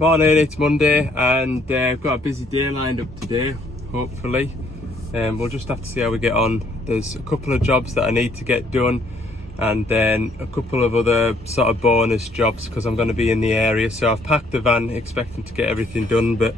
Morning, it's Monday and I've got a busy day lined up today, hopefully. We'll just have to see how we get on. There's a couple of jobs that I need to get done and then a couple of other sort of bonus jobs because I'm going to be in the area. So I've packed the van expecting to get everything done, but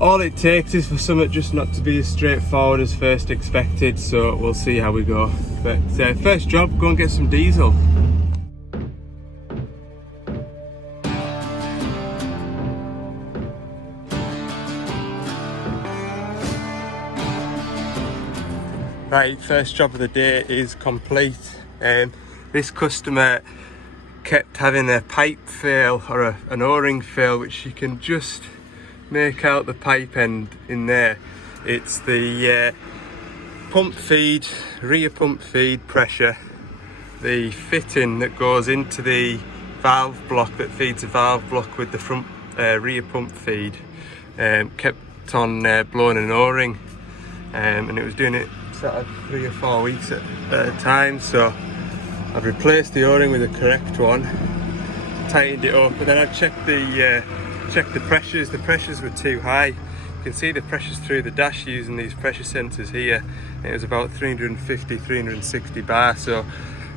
all it takes is for something just not to be as straightforward as first expected, so we'll see how we go. But first job, go and get some diesel. Right, first job of the day is complete. This customer kept having a pipe fail or an O-ring fail, which you can just make out the pipe end in there. It's the pump feed, rear pump feed pressure, the fitting that goes into the valve block that feeds the valve block with the front rear pump feed, kept on blowing an O-ring, and it was doing it sort of 3 or 4 weeks at a time. So I've replaced the O-ring with the correct one, tightened it up, and then I checked the pressures. The pressures were too high. You can see the pressures through the dash using these pressure sensors here. It was about 350, 360 bar. So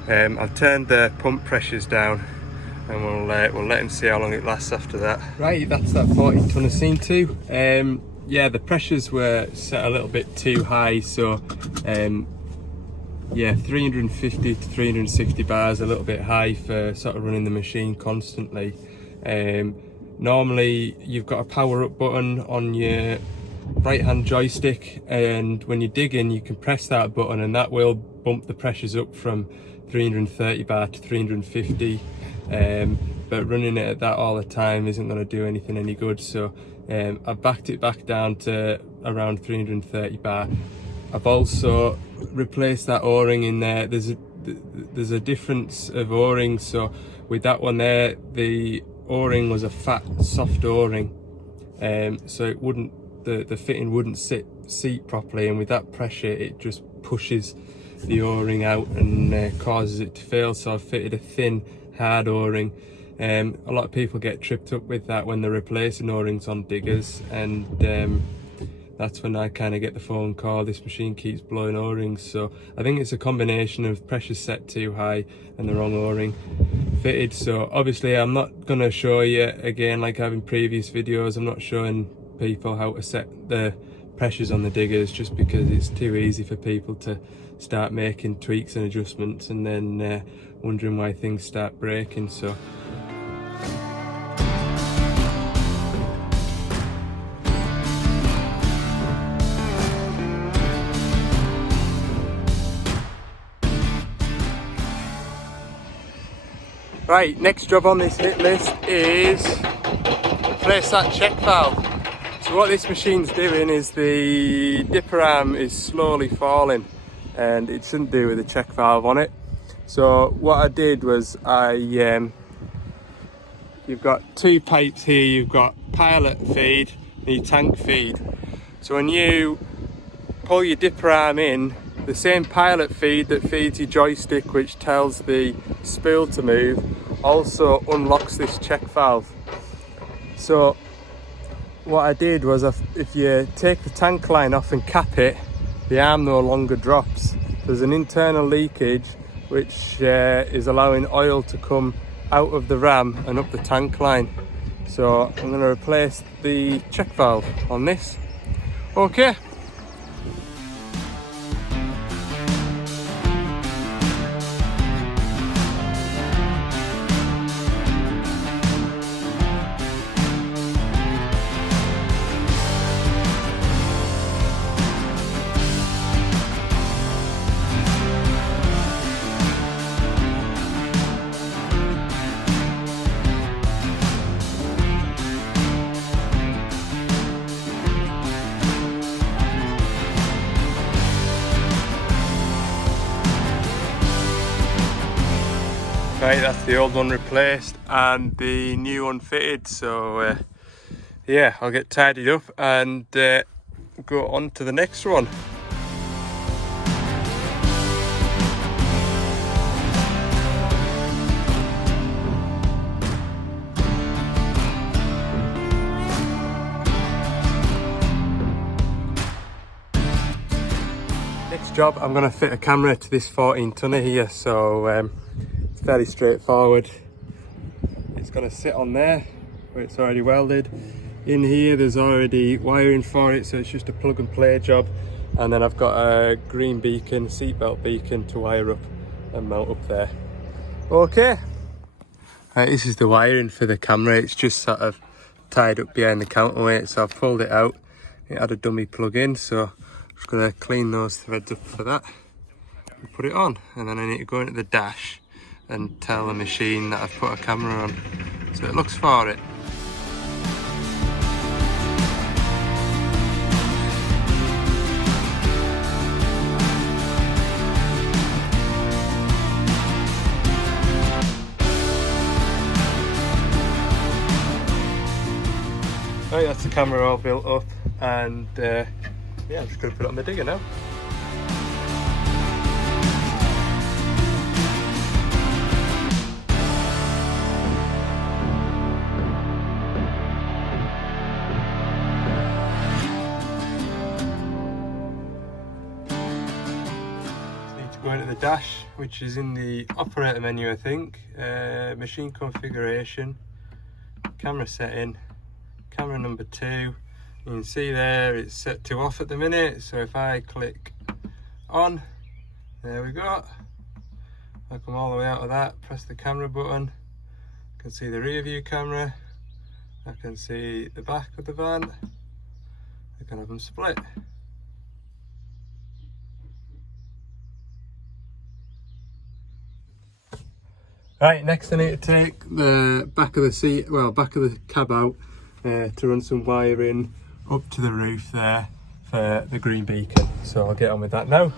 I've turned the pump pressures down, and we'll let him see how long it lasts after that. Right, that's that 40 tonne of scene 2. Yeah, the pressures were set a little bit too high, so yeah, 350 to 360 bars, a little bit high for sort of running the machine constantly. Normally you've got a power up button on your right hand joystick, and when you're digging you can press that button and that will bump the pressures up from 330 bar to 350, but running it at that all the time isn't going to do anything any good. So I've backed it back down to around 330 bar. I've also replaced that O-ring in there. There's a difference of O-rings. So with that one there, the O-ring was a fat, soft O-ring, so it wouldn't, the fitting wouldn't seat properly, and with that pressure it just pushes the O-ring out and causes it to fail. So I've fitted a thin, hard O-ring. A lot of people get tripped up with that when they're replacing O-rings on diggers, and that's when I kind of get the phone call, this machine keeps blowing O-rings. So I think it's a combination of pressure set too high and the wrong O-ring fitted. So obviously I'm not going to show you again like I've in previous videos. I'm not showing people how to set the pressures on the diggers, just because it's too easy for people to start making tweaks and adjustments and then wondering why things start breaking. So right, next job on this hit list is replace that check valve. So what this machine's doing is the dipper arm is slowly falling, and it shouldn't do with a check valve on it. So what I did was you've got two pipes here. You've got pilot feed and your tank feed. So when you pull your dipper arm in, the same pilot feed that feeds your joystick, which tells the spool to move, also unlocks this check valve. So what I did was, if you take the tank line off and cap it, the arm no longer drops. There's an internal leakage which is allowing oil to come out of the ram and up the tank line. So I'm going to replace the check valve on this. Okay. Right, that's the old one replaced and the new one fitted. So yeah, I'll get tidied up and go on to the next one. job. I'm going to fit a camera to this 14 tonner here, so it's fairly straightforward. It's going to sit on there where it's already welded. In here there's already wiring for it, so it's just a plug and play job. And then I've got a green beacon, seatbelt beacon to wire up and mount up there. Okay. Right, this is the wiring for the camera. It's just sort of tied up behind the counterweight, so I've pulled it out. It had a dummy plug in, so I'm just going to clean those threads up for that and put it on. And then I need to go into the dash and tell the machine that I've put a camera on, so it looks for it. Right, that's the camera all built up, and yeah, I'm just going to put it on the digger now. So need to go into the dash, which is in the operator menu, I think. Machine configuration, camera setting. Camera number 2, you can see there it's set to off at the minute, so if I click on, there we go. I come all the way out of that, press the camera button, I can see the rear view camera, I can see the back of the van, I can have them split. Right, next I need to take the back of the seat, well, back of the cab out, to run some wiring up to the roof there for the green beacon. So I'll get on with that now.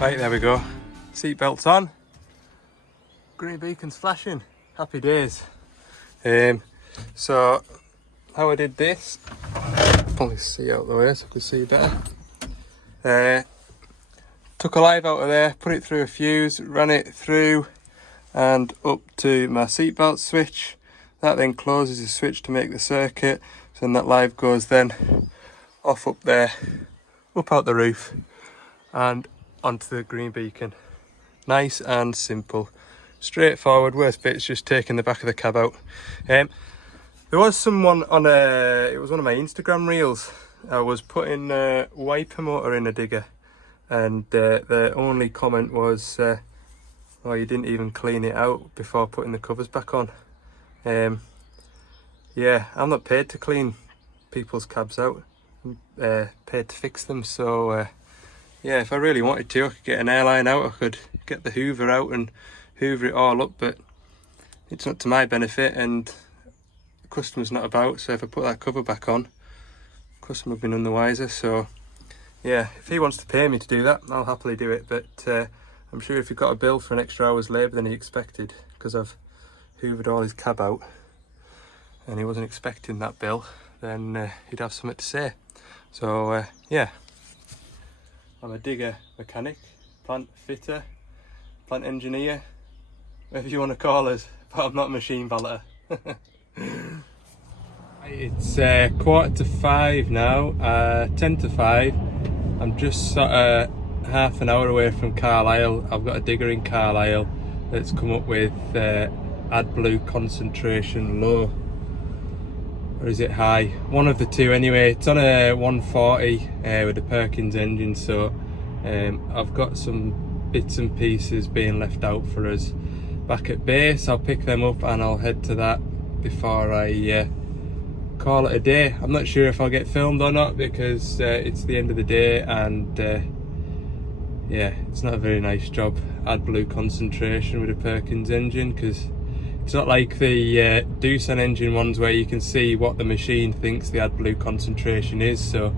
Right, there we go. Seatbelts on. Green beacon's flashing. Happy days. So, how I did this, pull this seat out of the way so I can see better. Took a live out of there, put it through a fuse, ran it through and up to my seatbelt switch. That then closes the switch to make the circuit. So then that live goes then off up there, up out the roof and onto the green beacon. Nice and simple, straightforward. Worst bit is just taking the back of the cab out. There was someone on it was one of my Instagram reels. I was putting a wiper motor in a digger, and the only comment was, oh, you didn't even clean it out before putting the covers back on. Yeah, I'm not paid to clean people's cabs out, I'm paid to fix them, so yeah, if I really wanted to, I could get an airline out, I could get the hoover out and hoover it all up, but it's not to my benefit and the customer's not about, so if I put that cover back on, the customer would be none the wiser. So yeah, if he wants to pay me to do that, I'll happily do it, but I'm sure if he got a bill for an extra hour's labour than he expected, because I've hoovered all his cab out and he wasn't expecting that bill, then he'd have something to say. So yeah, I'm a digger mechanic, plant fitter, plant engineer, whatever you want to call us, but I'm not a machine valeter. It's 4:45 now, 10 to 5. I'm just sort of half an hour away from Carlisle. I've got a digger in Carlisle that's come up with Adblue concentration low, or is it high? One of the two anyway. It's on a 140 with a Perkins engine, so I've got some bits and pieces being left out for us back at base. I'll pick them up and I'll head to that before I call it a day. I'm not sure if I'll get filmed or not, because it's the end of the day and yeah, it's not a very nice job. Adblue concentration with a Perkins engine, because it's not like the Doosan engine ones where you can see what the machine thinks the Adblue concentration is, so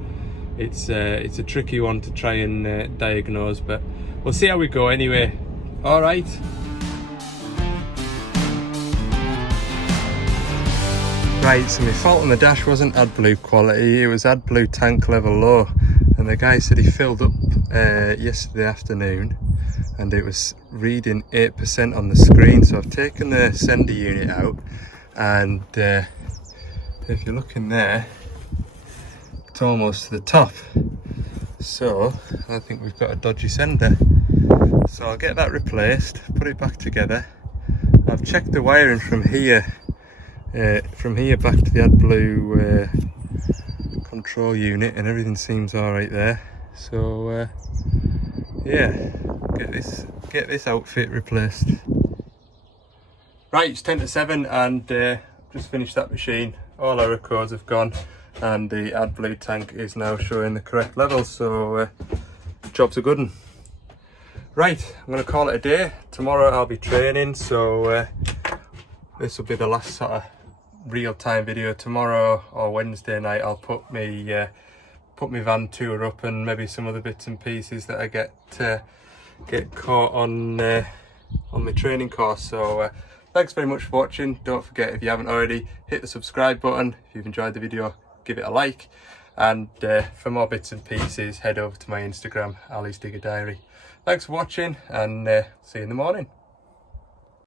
it's a tricky one to try and diagnose, but we'll see how we go anyway. All right. Right, so my fault on the dash wasn't Adblue quality, it was Adblue tank level low, and the guy said he filled up yesterday afternoon and it was reading 8% on the screen. So I've taken the sender unit out, and if you look in there, it's almost to the top. So I think we've got a dodgy sender. So I'll get that replaced, put it back together. I've checked the wiring from here back to the Adblue control unit, and everything seems alright there. So yeah, get this outfit replaced. Right, it's 10 to 7 and just finished that machine. All our codes have gone and the Adblue tank is now showing the correct level, so job's a good one. Right, I'm going to call it a day. Tomorrow I'll be training, so this will be the last sort of real-time video. Tomorrow or Wednesday night I'll put my van tour up and maybe some other bits and pieces that I get caught on my training course. So thanks very much for watching. Don't forget, if you haven't already, hit the subscribe button. If you've enjoyed the video, give it a like, and for more bits and pieces, head over to my Instagram, Ali's Digger Diary. Thanks for watching, and see you in the morning.